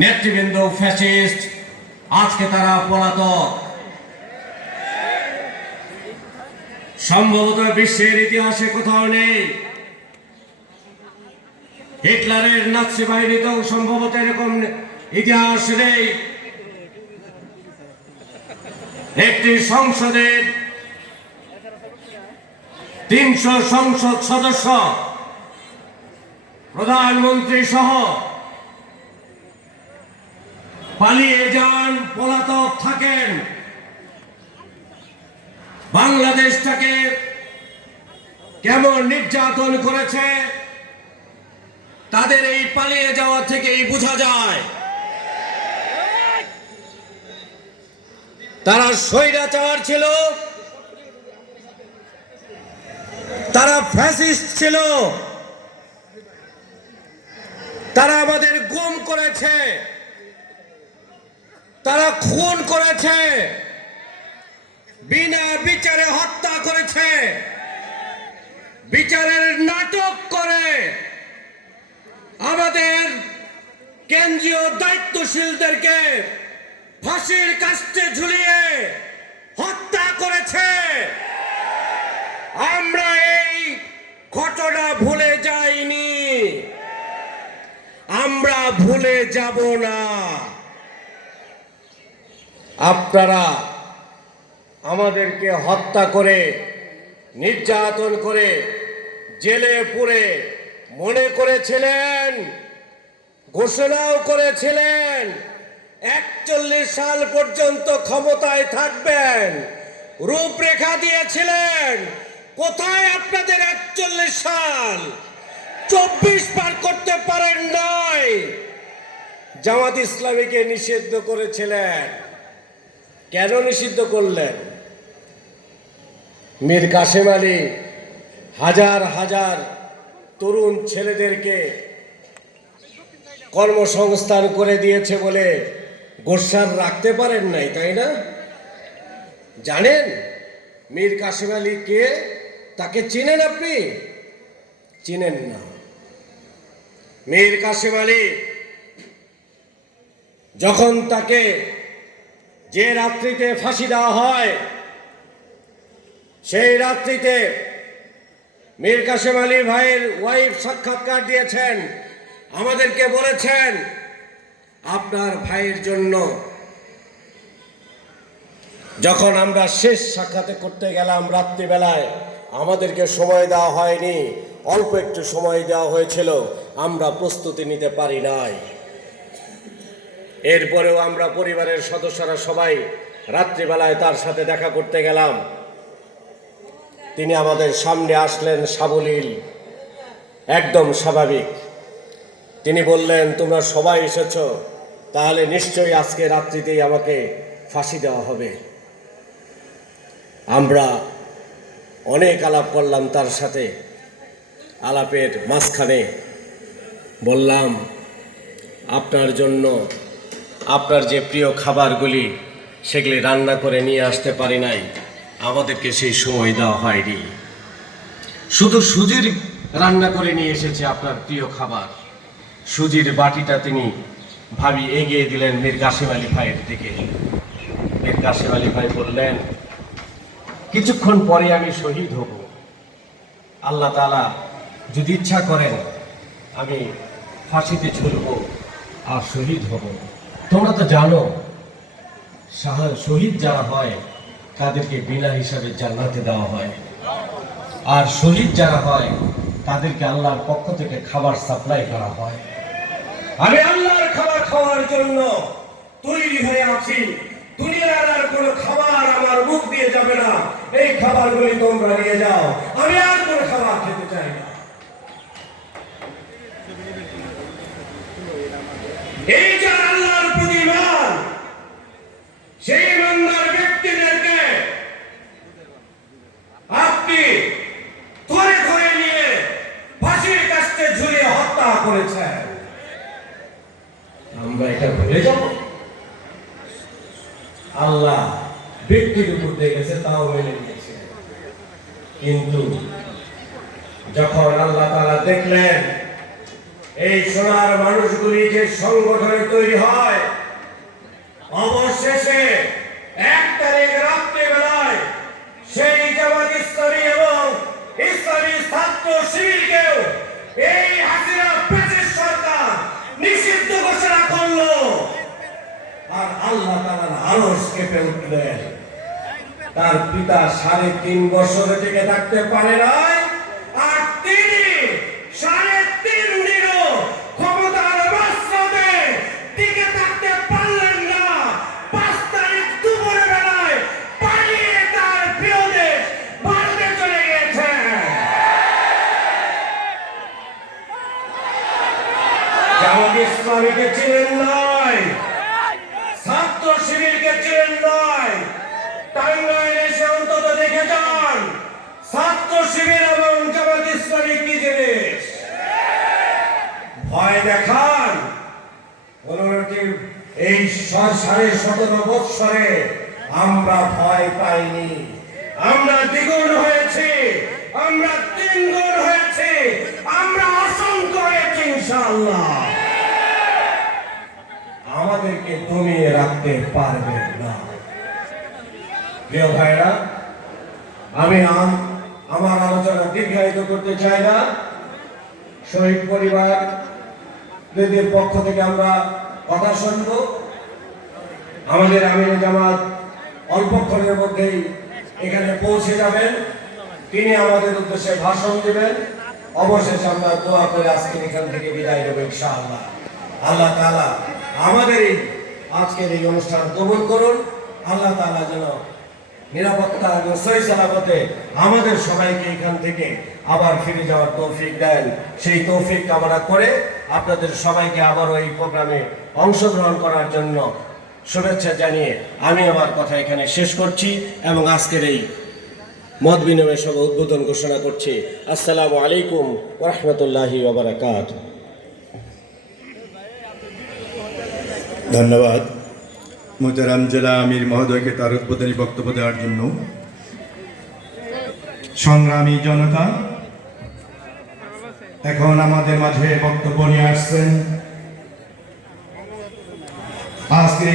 নেতৃবৃন্দ ফ্যাসিস্ট, আজকে তারা পলাতক। সম্ভবত বিশ্বের ইতিহাসে কোথাও নেই। হিটলারের নাৎসি বাহিনীতেও সম্ভবত এরকম ইতিহাস নেই। একটি সংসদের তিনশো সংসদ সদস্য, প্রধানমন্ত্রী সহ পালিয়ে যান পলাতক থাকেন। বাংলাদেশটাকে কেমন নির্যাতন করেছে, তাদের এই পালিয়ে যাওয়া থেকেই বোঝা যায়। তারা স্বৈরাচার ছিল, তারা ফ্যাসিস্ট ছিল, তারা আমাদের গুম করেছে। তারা খুন করেছে। বিনা বিচারে হত্যা করেছে। বিচারের নাটক করে। আমাদের কেন্দ্রীয় দায়িত্বশীলদেরকে ফাঁসির কাস্টে ঝুলিয়ে হত্যা করেছে। আমরা এই ঘটনা ভুলে যাইনি। আমরা ভুলে যাব না। আপনারা আমাদেরকে হত্যা করে, নির্যাতন করে জেলে পুরে মনে করেছিলেন, ঘোষণাও করেছিলেন, একচল্লিশ সাল পর্যন্ত ক্ষমতায় থাকবেন, রূপরেখা দিয়েছিলেন, কোথায় আপনাদের একচল্লিশ সাল? চব্বিশ পার করতে পারেন নাই। জামাত ইসলামীকে নিষিদ্ধ করেছিলেন। কেন নিষিদ্ধ করলেন? মীর কাসেম আলী হাজার হাজার তরুণ ছেলেদেরকে কর্মসংস্থান করে দিয়েছে বলে গোসার রাখতে পারেন নাই, তাই না? জানেন মীর কাসেম আলী কে? তাকে চিনেন আপনি? চিনেন না। মীর কাসেম আলী যখন তাকে যে রাত্রিতে ফাঁসি দেওয়া হয়, সেই রাত্রিতে মীর কাসেম আলী ভাইয়ের ওয়াইফ সাক্ষাৎকার দিয়েছেন, আমাদেরকে বলেছেন, আপনার ভাইয়ের জন্য যখন আমরা শেষ সাক্ষাতে করতে গেলাম রাত্রিবেলায়, আমাদেরকে সময় দেওয়া হয়নি, অল্প একটু সময় দেওয়া হয়েছিল, আমরা প্রস্তুতি নিতে পারি নাই। এরপরেও আমরা পরিবারের সদস্যরা সবাই রাত্রিবেলায় তার সাথে দেখা করতে গেলাম। তিনি আমাদের সামনে আসলেন সাবলীল। একদম স্বাভাবিক। তিনি বললেন, তোমরা সবাই এসেছ, তাহলে নিশ্চয়ই আজকে রাত্রিতেই আমাকে ফাঁসি দেওয়া হবে। আমরা অনেক আলাপ করলাম তার সাথে। আলাপের মাঝখানে বললাম, আপনার জন্য আপনার যে প্রিয় খাবারগুলি সেগুলি রান্না করে নিয়ে আসতে পারি নাই, আমাদেরকে সেই সময় দেওয়া হয়নি। শুধু সুজির রান্না করে নিয়ে এসেছে আপনার প্রিয় খাবার। সুজির বাটিটা তিনি ভাবি এগিয়ে দিলেন মীর কাসিম আলী ভাইয়ের দিকে। মীর কাসিম আলী ভাই বললেন, কিছুক্ষণ পরে আমি শহীদ হব। আল্লাহ তালা যদি ইচ্ছা করেন, আমি ফাঁসিতে ঝুলব আর শহীদ হব। তোমরা তো জানো শহীদ যারা হয়, তাদেরকে বিনা হিসাবে জান্নাতে দেওয়া হয়। আর শহীদ যারা হয়, তাদেরকে আল্লাহর পক্ষ থেকে খাবার সাপ্লাই করা হয়। আমি আল্লাহর খাবার খাওয়ার জন্য তৈরি হয়ে আছি। দুনিয়ার আর কোনো খাবার আমার মুখ দিয়ে যাবে না। এই খাবারগুলি তোমরা নিয়ে যাও। আমি আর কোনো খাবার খেতে চাই না। এই যে আল্লাহর প্রতি ইমান সেই ইমানদার ব্যক্তিদেরকে আপনি ধরে ধরে নিয়ে ফাঁসির কাছে ঝুলিয়ে হত্যা করেছেন আমরা এটা ভুলে যাব। আল্লাহ ব্যক্তির উপর তাও মেনে নিয়েছে কিন্তু যখন আল্লাহ তারা দেখলেন, এই সোনার মানুষগুলি যে সংগঠনে তৈরি হয়, অবশেষে এক তারিখ রাত্রিবেলায় সেই জামাত ইসলামী এবং ইসলামী ছাত্র শিবিরকেও এই হাসিনা ব্রিটিশ সরকার নিষিদ্ধ ঘোষণা করল আর আল্লাহ তাআলা উঠলেন তার পিতা সাড়ে তিন বছর টিকে থাকতে পারে নাই, আর তিনি সাড়ে তিন দিনও ক্ষমতার থাকতে পারলেন না। পাঁচ তারিখ বেলায় পালিয়ে তার প্রিয় দেশ ভারতে চলে গেছে। জামাত ইসলামীকে চিনেন নাই ছাত্র শিবিরকে চিনেন নাই টাঙ্গাইল এসে অন্তত দেখে যান ছাত্র শিবির এবং জামাত ইসলামী কি জিনিস ভয় দেখান। এই সাড়ে সতেরো বৎসরে আমরা ভয় পাইনি। আমরা দ্বিগুণ হয়েছি, আমরা তিনগুণ হয়েছি, আমরা অসংখ্য হয়েছি, ইনশাআল্লাহ। আমাদেরকে দমিয়ে রাখতে পারবে না। প্রিয় ভাইরা আম- আমার আলোচনা দীর্ঘায়িত করতে চাই না। শহীদ পরিবার দের পক্ষ থেকে আমরা কথা শুনব। আমাদের আমির জামাত অল্পক্ষণের মধ্যেই এখানে পৌঁছে যাবেন। তিনি আমাদের উদ্দেশ্যে ভাষণ দেবেন। অবশেষে আমরা দোয়া করে আজকে এখান থেকে বিদায় নেব ইনশাআল্লাহ। আল্লাহ তাআলা আমাদের এই আজকের এই অনুষ্ঠান কবুল করুন। আল্লাহ তাআলা যেন নিরাপত্তা এবং সহি সালামতে আমাদের সবাইকে এখান থেকে আবার ফিরে যাওয়ার তৌফিক দেন। সেই তৌফিক কামনা করে আপনাদের সবাইকে আবারও এই প্রোগ্রামে অংশগ্রহণ করার জন্য শুভেচ্ছা জানিয়ে আমি আমার কথা এখানে শেষ করছি এবং আজকের এই মত বিনিময় সভা উদ্বোধন ঘোষণা করছি। আসসালামু আলাইকুম রহমতুল্লাহি ওবরাকাত ধন্যবাদ। মোহতারাম জেলা আমির মহোদয়কে তার উদ্বোধনী বক্তব্য দেওয়ার জন্য। সংগ্রামী জনতা এখন আমাদের মাঝে বক্তব্য নিয়ে আসছেন। আজকে